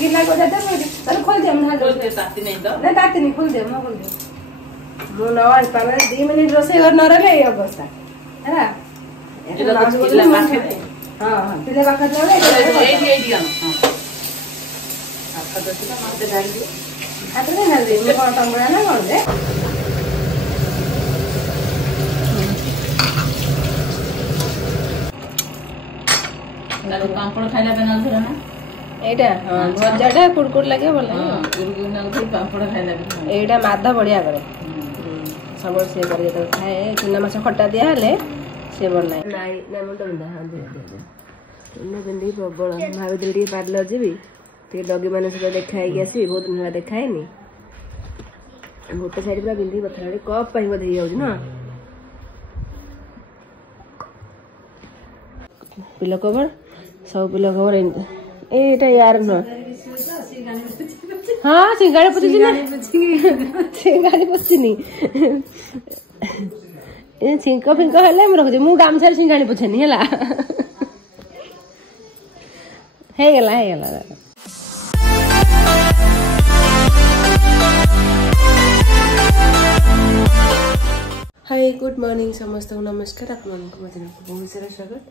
गिला को जाता है खोल दे हम खोल दे ताती नहीं तो ना ताती नहीं खोल दे हम खोल दे मो नवाज पावे 2 मिनिट रोसे और न रहले ए अवस्था हैला एटा तो गिला माथे हां हां पिले का खा जावे ए दिया हां आपका तो सीधा मारते डाल दे आते ना दे मैं कोन टंगरा ना कोन दे ना पापड़ खाइला बनाल थरा ना एटा भजाटा कुड़कुड़ लगे बोले कुड़कुड़ ना थी पापड़ खाइला एटा मादा बढ़िया करे सब से कर दे खाए चुना माछ खट्टा दिया हले से बनाए नाई ना मुंड बिंदा हां दे दे चुना बिंदी प्रबल भाव देडी पार्लर जीबी ते डॉगी माने से देखाई गेसी बहुत दिन देखाई नी गोटे साइड पूरा बिंदी बथराडी कप पाई बधई जाउ ना पिलो कवर सब पिलो कवर एटा यार न हाँ सिंगाड़ी पची ना सिंगाड़ी पची नी ए छिंको फिंको हेले हम रख दे मु गामछा सिंगाड़ी पछनी हला हे गेला हाय गुड मॉर्निंग समस्त नमस्कार आप मन को मजे बहुत सारा स्वागत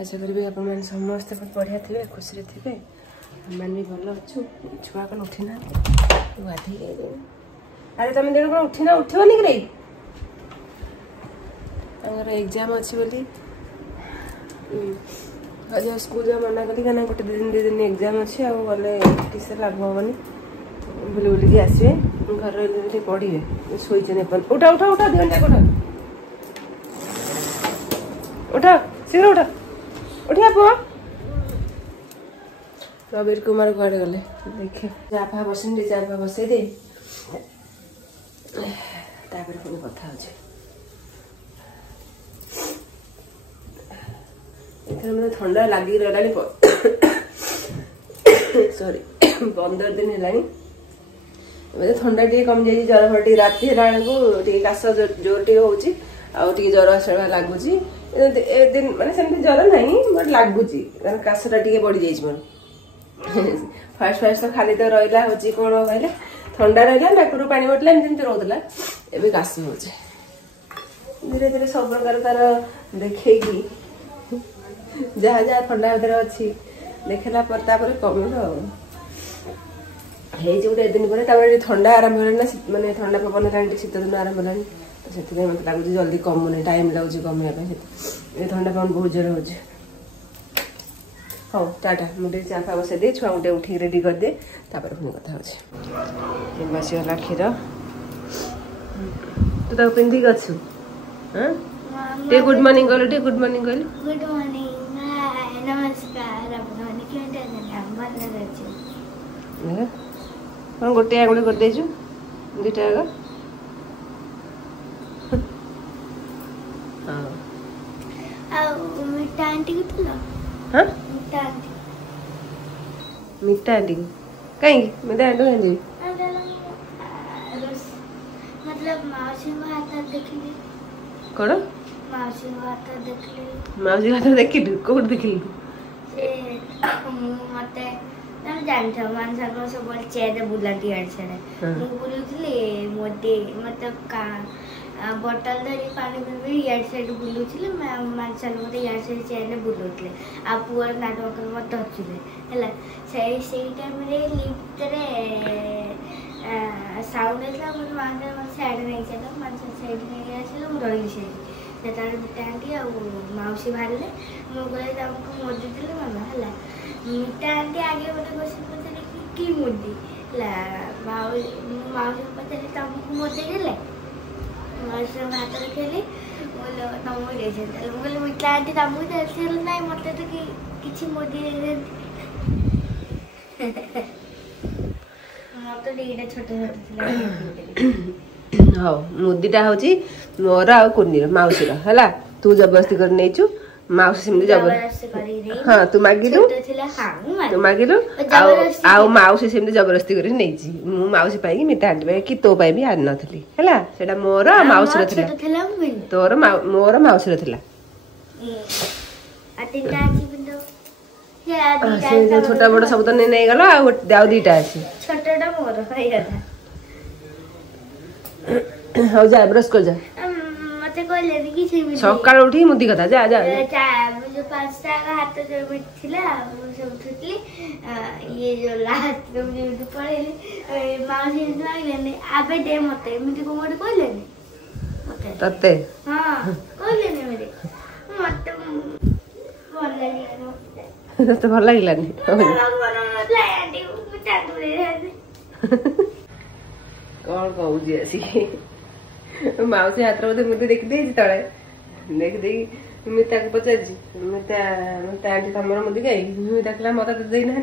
आशा करी आप समस्त बढ़िया थे खुशी थे मान भी भल अच्छु छुआ कौन उठी ना गाधी अरे तुम दिन कौन उठी ना उठनी कि नहीं एग्जाम अच्छी बोली आज स्कूल जा मना कली क्या गोटे 2 दिन एग्जाम अच्छे आ गले किसी लाभ हेनी बुले बुलिकी आसवे घर रही पढ़े शोचन उठा उठा उठा दिवटा कोठा उठा शीघ्र उठा उठिया पुआ रवीर कुमार कुआड़े गले देखे चाफा बसन चाफा बसई दे पुणी कथा हो थंडा लगी रहा सॉरी 15 दिन है थंडा टे कम जाए जर फर राति है काश जोर टे हो जर आसा लगुच दिन माने सेमती जर नहीं बट लगुच काशटा टे बढ़ी जाइए मोर फास्ट तो खाली तो रहा हूँ कौन कहले थंडा रहा नाकरू पानी बोटला एमती रोला एवं काश हो धीरे धीरे सब प्रकार तार देखे जहाँ जहाँ थंडा भर अच्छी देखला कम गोटे दिन पर थंडा आरंभ होना माने थंडा पवन है शीत दिन आरंभ होगा तो से मत लगुच जल्दी कमुनि टाइम लगुच कमें थंडा पवन बहुत जोर हो हाँ टाटा मुझे चाफा बसई दे छुआ गोटे उठे रेडी करदे पुणी कथा हो बसीगला क्षीर तू तो पिंधिक अच्छु टे गुड मॉर्निंग कहलु टे गुड मॉर्निंग कहलु गुड मॉर्निंग नमस्कार अपन केनटा हम भल अछि कौन गोटे आंगुड़ी कर देछु दुटा आग हां आ मिठा आंटी कुतलो हां मिठा मिठा आंटी आंटी कहीं मिठा आंटी कहीं मतलब मौसी को हाथ देखली कौन मौसी को हाथ देखली मौसी हाथ देखिलु कोड देखिलु से मते ना जानता मान सको सब बोल चेहरे बुलाती है छड़े मु बुलुथले मोटे मतलब का बोतल धरी पानी पीबे यार साइड बुलुथले मान सको मते यार साइड चेहरे बुलुथले आ पुअर नाटक मत हचले हला सेही टाइम रे लिफ्ट रे साउंड एला मत मांगे मत साइड नहीं चला मान साइड नहीं आछले मु रही से सेतार मिठा आंटी आ मौसी बाहरले मु गले हमको मोदी दिले मामा हला मिठा आंटी आगे बोले क्वेश्चन पचारे की मोदी ला मौसी पचारे तुमको मोदी देले मौसी हाथ रखेली बोलो तुमको देछे तले बोले मिठा आंटी तुमको देछे नहीं मते तो किछि मोदी दे मत डीडा छोटे छोटे हाँ मुदीटा हूँ मोर आ कुर्नीर मौसी है तू जबरदस्ती कर नहीं मौसी सेमती जबरदस्ती हाँ तू मागिलु तू मागिलु आउ मौसी सेमती जबरदस्ती कर नहीं मौसी पाई मिठा आंटी कि तो पाई भी आनी नथली हैला सेटा मोर मौसी थिला तोर मोर मौसी थिला तीनटा अछि बिंदु छोटा बड़ सब तो नहीं गलो आ दीटा अच्छी छोटा मोर है कथा हो जा ब्रश कर जा मते कहले कि से सकाळ उठी मुदी कथा जा जा जो 5 टा हाथ जो मिथिला सब उठली ये जो लास्ट जो पड़ेली माउसी लागले आबे दे मते एमिति को मोड कहले मते तते हां कहले मेरे मते तो भल लगे कौन कहूँ माउसी हाथ बोधे मुझे देखी तले देखी मिता को पचार मिता आंटी तुम मुदी गई मिता कहला मत तो देना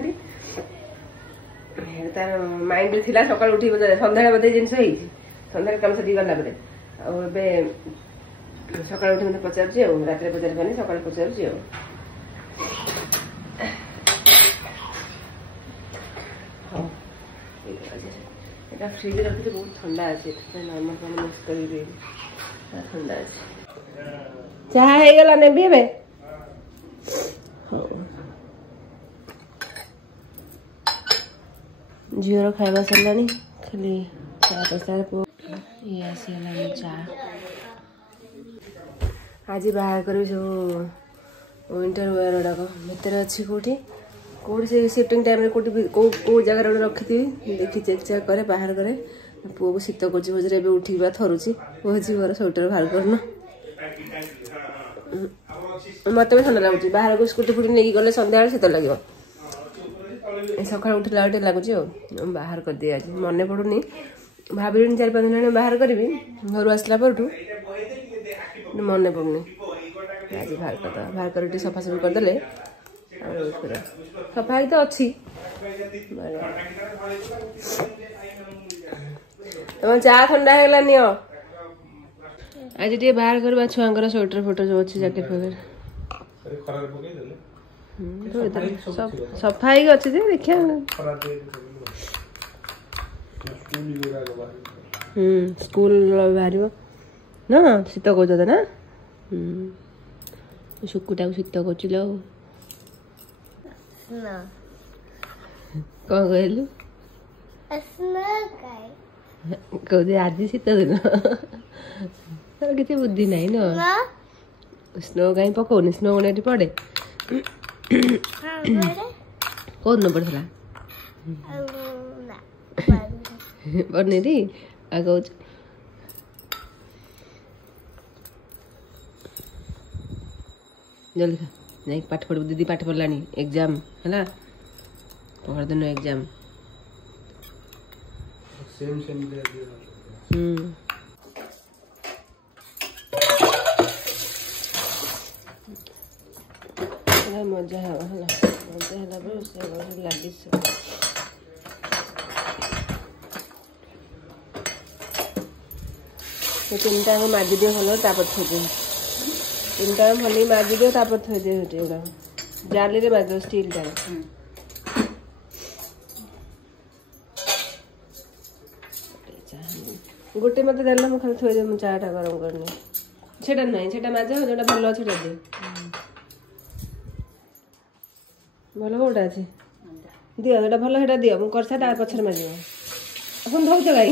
तार माइंड थी सका उठी सन्ध्या बोधे जिन सन्ध्या कम से गला बोधे सका उठी मत पचार रात पचार पानी सका पचार फ्रिज रखी बहुत ठंडा अच्छे नॉर्मल पानी मिक्स कर ठंडा अच्छे चाह है गला ने भी बे झीर खाइबा सरलानी खाली चाह पसार को ये आसीला चाह आज बाहर करी सब विंटर वेयर गुड़ाक भितर अच्छी कौटी कौटी से शिफ्टिंग टाइम कौटी कौ जगह रखी थी देखी चेक चेक करे बाहर करे पुओ को शीत कर भोजरे उठिक थरुची भोजी घर स्वेटर बाहर करना मत भी ठंडा लगुच बाहर को स्कूटी फुटी नहीं गले सन्ध्या शीत लगे सका उठला टे लगुच बाहर कर दिए आज मन पड़ूनी भाभी 4-5 दिन बाहर करी घर आसला पर मन पड़ूनी आज बाहर कर सफासफी करदे सफाई तो अच्छी तुम चाह ठंडा है आज टे बाहर करवा छुआंकर स्वेटर फोटर जो अच्छी जैकेट फैकेट सफाई अच्छी देखिए स्कूल बाहर ना शीत कौच ना शुकुटा शीत कौच कौन कहलु कौदे आज शीत दिन तार किसी बुद्धि ना स्नो कहीं पकौनी स्नो कौन पड़े कौन न पड़ता पढ़ने री आ कौच जल्दी नहीं पाठ पढ़ दीदी पाठ पढ़लानी एग्जाम है पढ़ दिन एग्जाम सेम मजा है मजा है लगे तीन टाइम माजी दियो भल तापर थोड़ी तीन टाइम भल माजी दियो तापर थोड़ी दियो जाली रे माज स्टील टाइम गोटे मत देला मु खाली थोड़ी दे चाटा गरम करनी सेटा नहीं सेटा माज जोटा भल सेटा दे भल कौटा अच्छे दियो जो भल से दियो मुझे करसा पचर माज अपन धोच गाई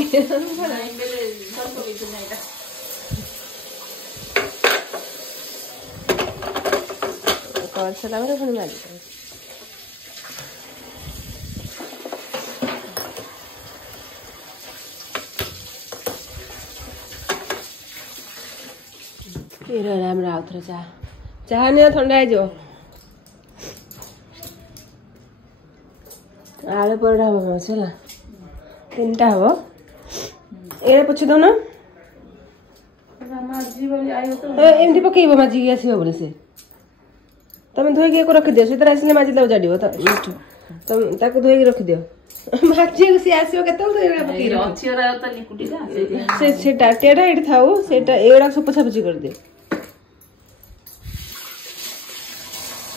करसा पुणी माज राम्रो आउ थे चाह चाह नहीं ठंडा हो आलू परोठा हम अच्छे है 3टा हम ये पोछि दो ना एमती पकईब माजिक आसो बोले से तुम धोईक रखी दियो से आसने माजी दे जाड़ तुम धोईक रखी दियो माजी सी आसो के टेढ़ा ये था एगुड़ा सब पोछापोछि कर दे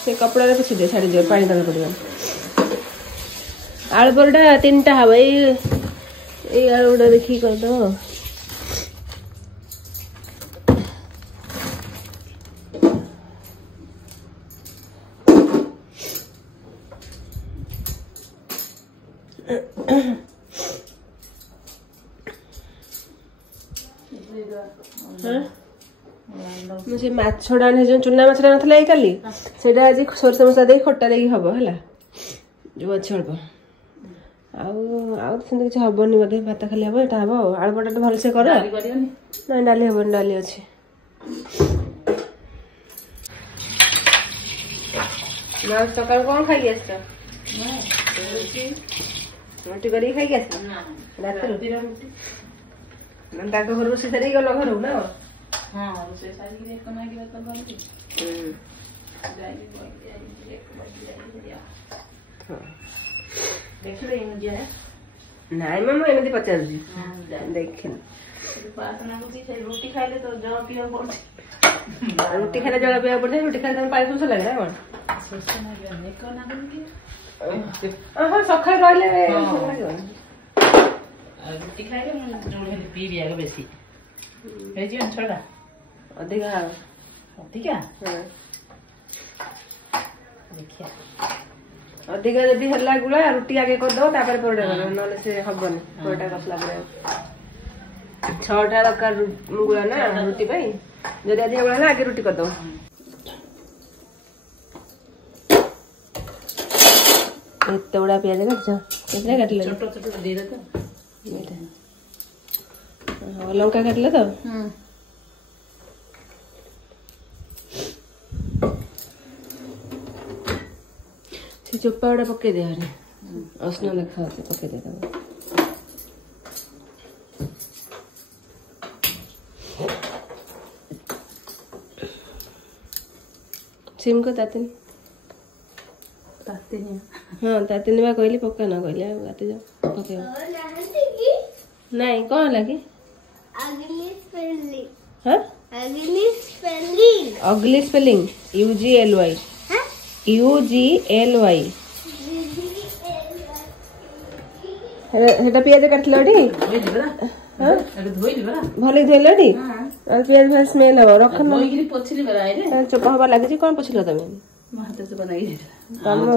से कपड़ा पोछि दे छाड़ी दियो पानी दे पड़े आलू परोठा 3टा हम ये आलू गुड़ा देखी कर दो मुझे माछड़ा जो चुना माछड़ा नथला ए काली सेटा आज सोरस मसला दे खट्टा देकी हबो हला जो अच्छे अल्प आउ सेंत किसी हबनी बोधे भात खाली हबो एटा हबो आलू पटा तो भलसे कर ना डाली हबनी डाली अच्छे ना सकाल कौन खाई आस रोटी करी खाई आस रात घर रोषे सारी गल घर ना हाँ रोषे सारी नाई मैं एमती पचार देख रुटी खाइले तो जल पीवा पड़े रुटी खाइले जल पीवा पड़े रुटी खाइले पानी शोष लगे ना कौन सखा रही रुटी खाइले पीबी आगे बेसी छड़ा अधिका अधिका देखिए अधिका जदि हल्ला गुला रुटी आगे कर दो तापर परोटा कर न से हबनी परोटा कसला परे 6टा दरकार गुला ना रुटी पई जदि अधिका गुला आगे रुटी कर दो एते बड़ा प्याज काटछ केतरा काटले छोटो छोटो दे दे तो लंका काटले तो से चोपा गुड़ा पकई दे असना देखा पकई दे सिम को तातिन हाँ तातिन बा कहली पक्का ना कहली गाते जाओ पकई नहीं कौन लगे अगली स्पेलिंग UGLY UGLY हेटा पियाज काटलडी हां एटा धोइली बरा भले धोइलडी आ पियाज भाई स्मेल हो रखन धोइली पोछली बरा आइले चोपा हबा लागी छी कोन पोछलो तमे हाथ से बनाई तम ना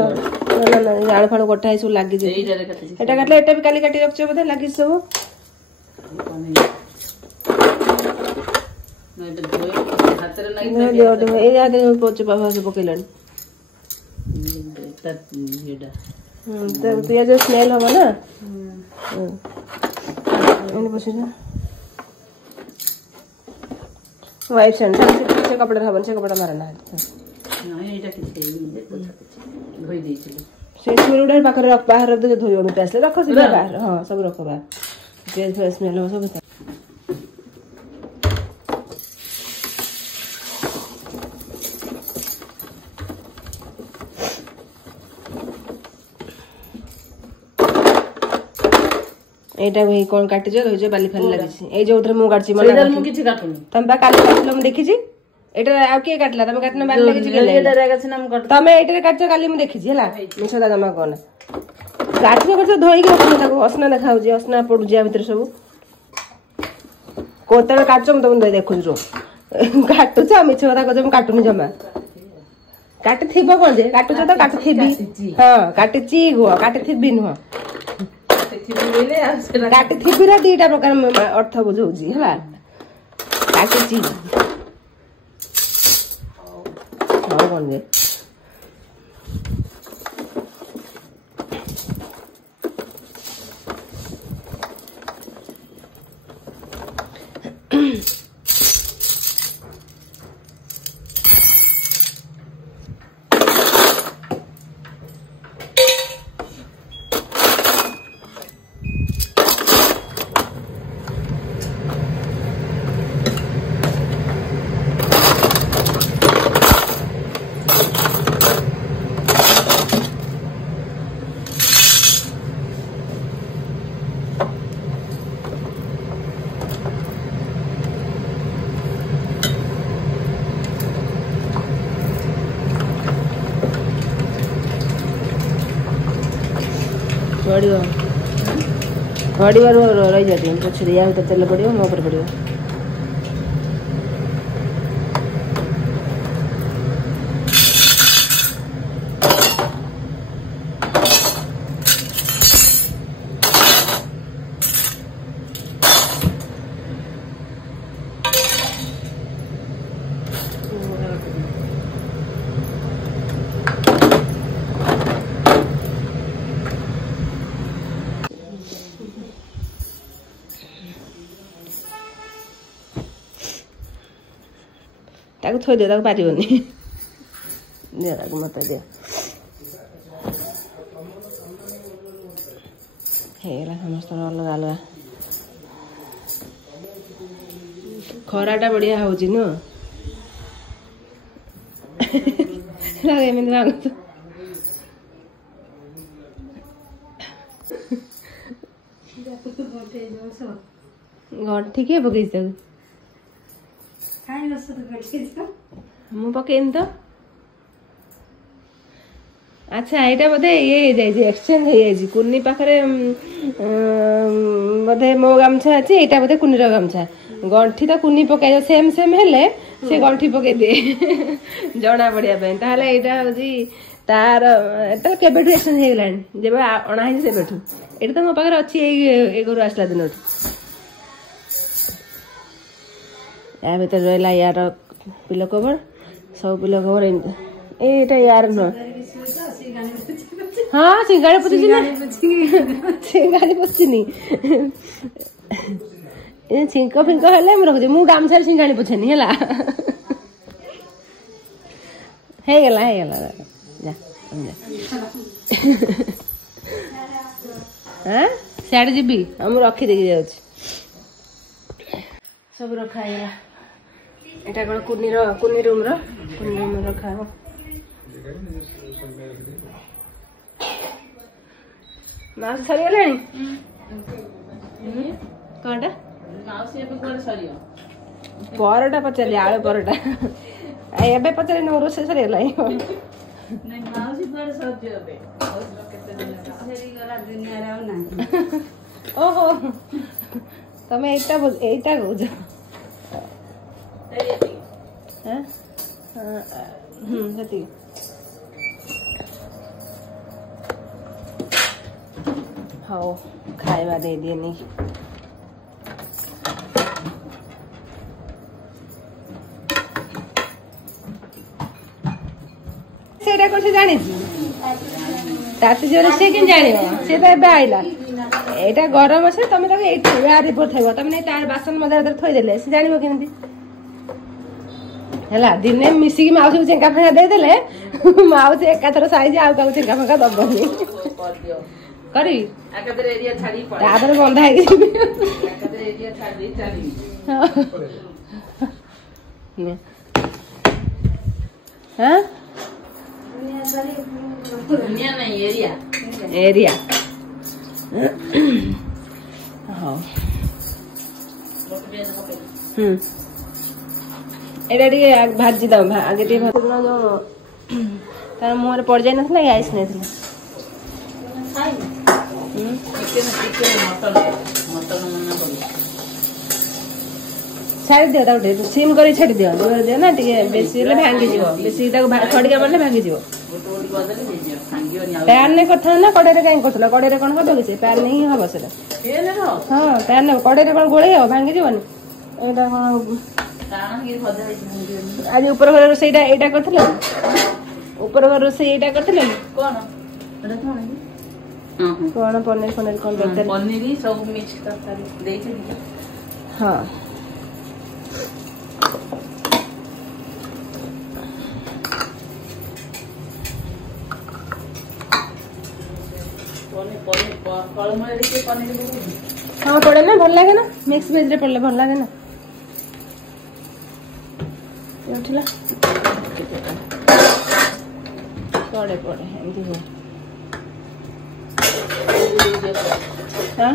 जाळ फाळ कोठा है सब लागी जे एटा काटले एटा भी काली काटी रखछो बदे लागी सब न एटा धोइ हाथ रे नाही ए आदे चोपा भास पकेलन तो पियाज स्मेल होगा ना वाइफ से कपड़ा हबन से कपड़ा मारना से छुरी पाखे रख बाहर रख दे धोइबो मिटा आसले रख से बाहर हां सब रख बाहर पियाज स्मेल हो सब एटा भाई कोन काटि जो होय जे बाली फाली लागि छी ए जो उधर मु काटछि मन मु किछि काटुनी तम बा काली काटलो मु देखि छी एटा आ के काटला तमे काटना बाली लागि छी गेले एटा रे काछ ना मु काट तमे एटा काटछ काली मु देखि छी हला मिछ दा जमा कोन काटछ करछ धोई के रखन ताको असना देखाउ जे असना पडु जे भीतर सब कोतर काटछ मु तम देखु जो काटछ मिछ दा को जे मु काटुनी जमा काटि थिबो कोन जे काटछ तो काटि थिबी हां काटिची गो काटि थिबी न काटि थिबिरा दीटा प्रकार अर्थ बुझौजी हला काटिची हां कोन जे घड़ी बार रही जाती है पछ या भीतर तेल पड़ो मो पर पड़ो ताको थोई दियो ताको पारिबनी दियो ताको मत दियो हेला समस्त अलग अलग खराटा बढ़िया होची न एमती मागुच गंठी किए पकई मु पकईनी तो अच्छा यहाँ बोधे ये एक्सचेंज हो जाए कुनी पाखे बोधे मो गामछा अच्छी यहाँ बोधे कुनी गामछा गंठी तो कुनी पकई सेम सेम हेले से गंठी पकई दिए जना पड़िया ताहले यहाँ हूँ तार केबेठू एक्सचेंज हो गलानी जब अणा है सेबेठू ये तो मो पाखे अच्छी घर आसला दिन या भर रहा यार पिलो कवर सब पिलो कवर एटा यार न हाँ सिंगाड़ी पुची सिंगाड़ी पुछनी छिंक फिंक हेले मु रखुची मु गामछा सिंगाड़ी पुछेनी है गला जा हाँ सियाड़े जीबी हम रखी देकी जाऊँ सब रखा है एटा कौन कुनी रूम रखा है माउस सरीगला कौनटा परटा पचारि आलू परटा एबे पचारि न रोसे सरीगला ओहो तमे एटा कौच हाँ खाଇବା दे दिए नहीं सेटा को से जानी ताती जोरे से किन जानी से तो एबे आइला एटा गरम আছে তুমি তাকে এই ইয়ারে পঠাইব তুমি নাই তার বাসন মজার থই দেলে সে জানিব কেমতি ହେଲା ଦିନେ ମିଶିକି ମାଉସୀକୁ ଚେଙ୍କା ଫେଙ୍କା ଦେଇଦେଲେ ମାଉସୀ ଏକାଥର ସାଇଜ ଆଉ କାହାକୁ ଚେଙ୍କା ଫେଙ୍କା ଦବନି କରି ତାପରେ ବନ୍ଧା ହେଇକି ଯିବି एरिया एटा टिके भाजी दम आगे टिके भाजी जो तार मुहर पड़ जाई नथला आइस नथला छाड़ी दियो ताउटे सिम करी छाड़ी दियो जोर दियो ना टिके बेसी ले भांगी जिवो बेसी ताको खड़िका मारले भांगी जिवो पैर ने कथा ना कड़े रे काई करथला कड़े रे कोन हबो कि पैर नहीं हबो सेटा हां पैर ने कड़े रे कोन गोळे हो भांगी जिवोनी एटा कोन आज ऊपर घर रोसईटा एटा करथले ऊपर घर रोसई एटा करथले कोन एटा कोन पनीर पनीर कोन देखते पनीर सब मिक्स तरकारी देखे हां हाँ पड़े ना भल लगे ना मिक्स वेज रे पड़ले भल लगे ना उठला पड़े पड़े एमती हो हाँ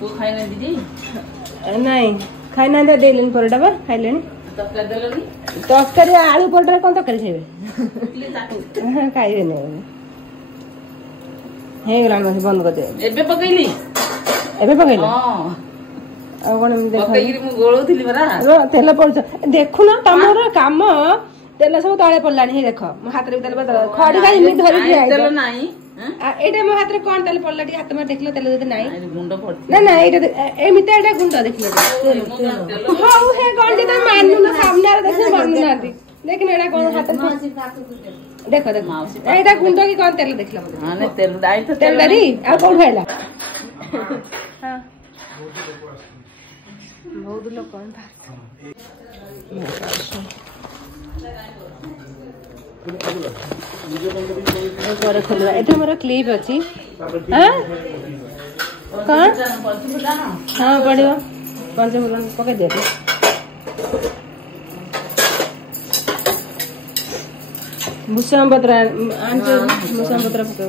वो खाई ना दीदी नहीं खाई ना दे देलेन परोटा बा खाई लेनी तरकारी आलू परोटा कौन तरकारी खाइबे खाइबे नहीं हे गला बंद कर दे एबे पकईली हां आ कोन पकईरी मु गोळोथिली बरा तेल पड़छ देखु ना तमरो काम तेल सब तळे पड़लानी हे देख मो हाथ रे तेल खड़ी का इमी धरि दिया तेल नाही एटा मो हाथ रे कोन तेल पड़ला टी हाथ में देखलो तेल जदी नाही गुंड पड़छ ना ना एटा एमिते एटा गुंड देखलो हां हे गंडी त माननु ना सामने रे देख माननु नाती लेकिन एटा कोन हाथ देखो देखो एटा गुंड की कोन तेल देखला हां ने तेल डाई तो तेल डारी आ कोन खाइला हां बहुत लोग कौन पर खोलवा एठो मोर क्लिप अछि हां कौन हां पड़ियो पंचफूरन पके दे भूषण पत्र आंच भूषण पत्र पके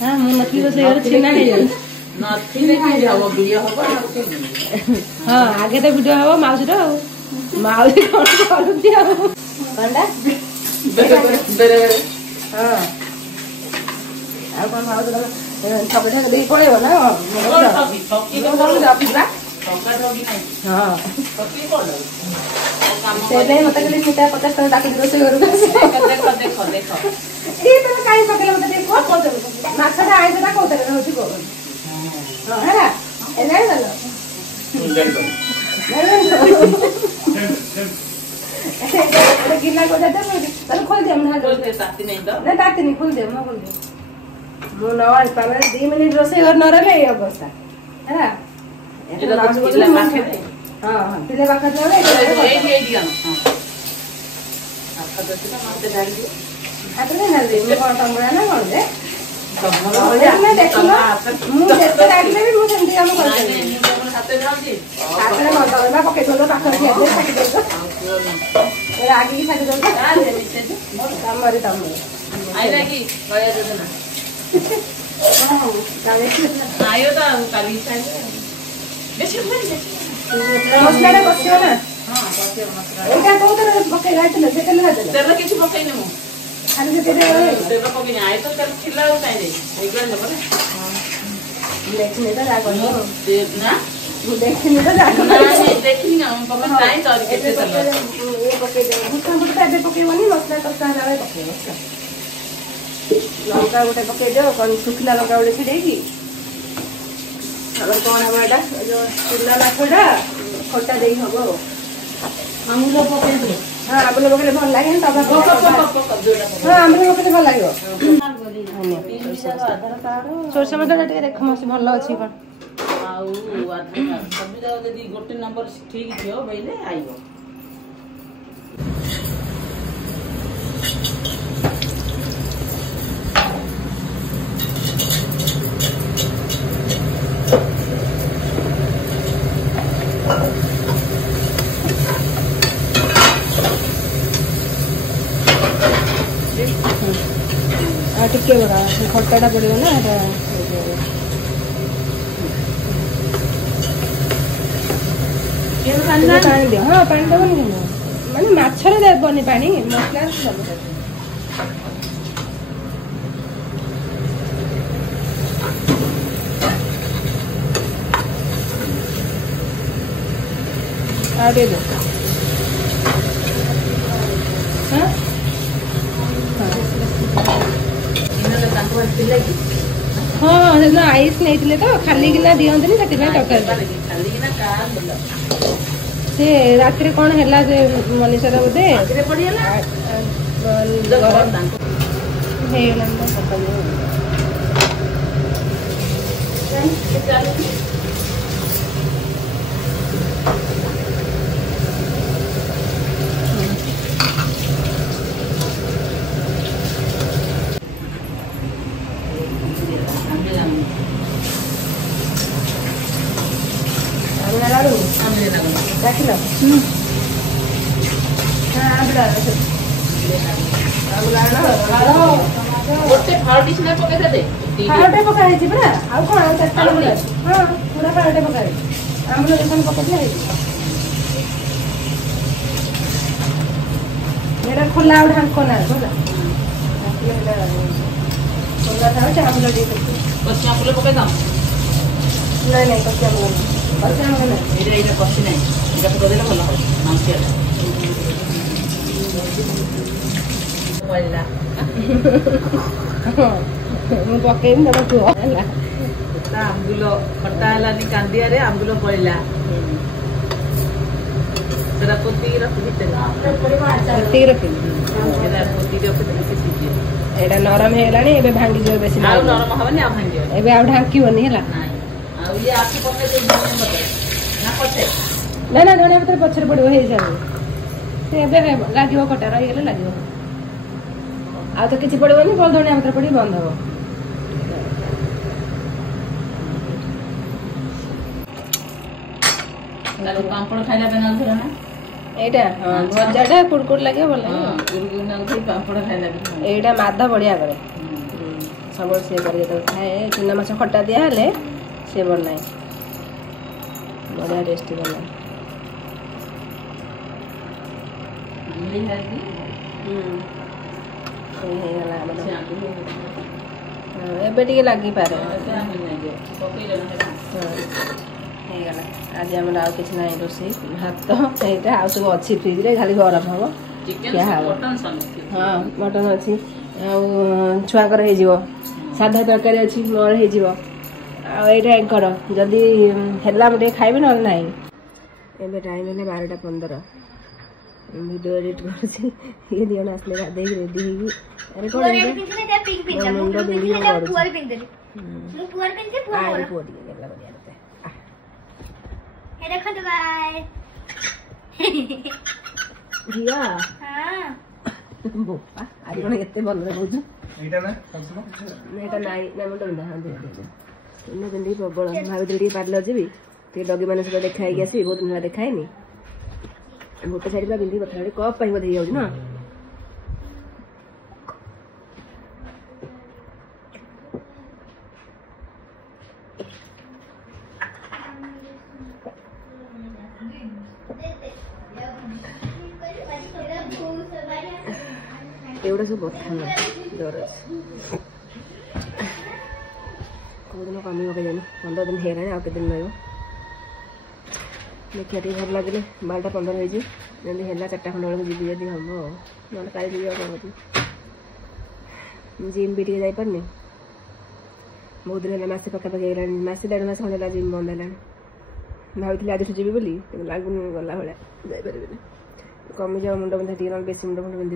हाँ मु नथी से छिना नहीं हाँ आगे तो वीडियो हम माउसी रो माउसी कौन करूची आ कंडा हाँ आ कौन माउसी सब जगह दे पड़ेबो ना हाँ से मत खाली मिठा 50 टका डाक रोसे घर देखो ये तो काई पकले मत देखो माछटा आइसटा कोतरे होची को हां हैला ए नहीं गलो अरे गिला को जाते चल खोल दे हम खोल दे ताती नहीं खोल दे हम खोल दे मु नवाज पावे 2 मिनिट रोसे घर न रहले ए अवस्था हैला एटा तो किला माखे हां हां पिले बाखा जावे ए दिया हां आखा दसना माते डाल दे आतरे ना दे मु कोन टंगरा ना कोन दे मैं देखलो मु जेते डालले भी मु सेंती हम कर दे हाथे जाउची हाथे न दबा पके दो पाखर के दे काटी दे ए आगे की काटी दो आ दे नीचे तमरे आई लागी होया देना हां काले आयो तो काली साइड बेसी भरी मसला कसियो ना हां कसियो मसला एटा को तर पके गाइतले से केले हाते तेल किछि पकै न मु खाली से तेल पकै आय तो तर खिला उठाई दे एकला न पर हां देखने तो लागो दे ना देखने तो लागो ना देखनी हम पका टाइम तो केते चल ये पके दे हम तो एबे पकेवनी मसला कसा हलावे पके मसला लंका गोटे पके दो कौन सुखला लंका गोटे छिड़ेगी कौन हम एटा जो चूल्हा लाखटा खटा देई हबो आमुल पके दे हां आमुल पके भल लागे तब हां आमुल पके भल लागे आधार कार्ड सोरसा मसला टे देख मस भल अछि कोन आउ आधार कार्ड सब जाओ यदि गोटे नंबर ठीक थियो बइले आइबो टिके बड़ा खटाटा पड़ो ना पानी दियो हाँ पानी दबनी माने माछरे देबनी पानी मसला सब आगे दो हाँ हाँ ना आइस नहीं तो खाली गिना दियंतनी से से रात्रि कौन है से मनीषा बोधे गोटे फाउटी से पके दे फाउटे पका है पूरा आ कोन आ चट्टा लगे हां पूरा फाउटे पका है हम लोग अपन पका दे मेरा खुला और ढंग कोना बोला खुला था हम लोग दे कसिया फूल पके दाम नहीं नहीं कसिया फूल नहीं ये कसी नहीं ये तो देले भलो हो मांसिया वाला मु पकेम न तू हला ता आंबुलो खट्टा हला नि कांदिया रे आंबुलो पळला तेरा पोती रख भीतर पोती रख एरा पोती रख दे किसी एडा नरम हेलानी एबे भांगी जो बेसी आ नरम हबनी आ भांगी एबे आ ढांकी बनी हला नाही आ ये आखि पके दे ना ना ना धनिया पत्र पछरे पड़ो हे जाबो से एबे लागिवो खटा रही गेले लागिवो आ तो किछि पड़बोनी बोल धनिया पत्र पड़ी बंद हबो ना पापड़ खाइला बेना धरे ना एटा भजाटा कुड़कुड़ लगे बोल गुरु ना खाई पापड़ खाइला एटा मादा बढ़िया करे सब से करे तो खाए चुना माछ खट्टा दिया हेले से बनाए बढ़िया टेस्टी बनाए मिली है कि हे गला एबे टिके लागी पारे ହେଇଗଲା ଆଜି ଆମର ଆଉ କିଛି ନାହିଁ ରୋଷେଇ ଭାତ ଏଇଟା ଆଉ ସବୁ ଅଛି ଫ୍ରିଜରେ ଖାଲି ଗରମ ହବ ଖିଆ ହବ ହଁ ମଟନ ଅଛି ଆଉ ଛୁଆଙ୍କର ହେଇଯିବ ସାଧା ତରକାରୀ ଅଛି ମୋର ହେଇଯିବ ଆଉ ଏଇଟା ଏଙ୍କର ଯଦି ହେଲା ମୁଁ ଟିକେ ଖାଇବି ନହେଲେ ନାହିଁ ଏବେ ଟାଇମ୍ ହେଲେ 12:15 ଭିଡ଼ିଓ ଏଡିଟ୍ କରୁଛି ଇଏ ଦି ଜଣ ଆସିଲେ ଗାଧେଇକି ରେଡି ହେଇକି ଆରେ କ'ଣ ମୁଣ୍ଡ ବିନ୍ଧିକି ପଡ଼ୁଛି ପୁଅ ଟିକେ ଗଲା ବଢ଼ିଆ देखो तो गाइस रिया हां बोपा आज कोन एते बल रे बुझ एटा ना एटा नाही ना मुंड बिंदा हां दे इने बिंदी प्रबल भाभी देडी पार्लर जेबी ते डगी माने से देखाई गेसी बहुत दिन देखाइनी मोटे साइड बा बिंदी बथाड़ी कप पाई बदे जाउ ना एवढा सब बथा डर कौन कमी के जानी 15 दिन है आ दिन रही देखिए टे भल लगे 12:15 हो जल्दी है 4टा खंड बेलू जी जब हम ना कल जी जिम भी टे जापर बहुत दिन है मसे पखापाखि मसे 1.5 मास खंड जिम बंद है भाई आज जी बोली लगुन गला भाया जापर कमी जाओ मुंड बंधा टे बेस मुंड मुंड बिंद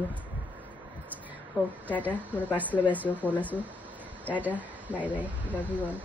हो टाटा मोर पार्सल आसो फोन आसो tata bye bye love you all.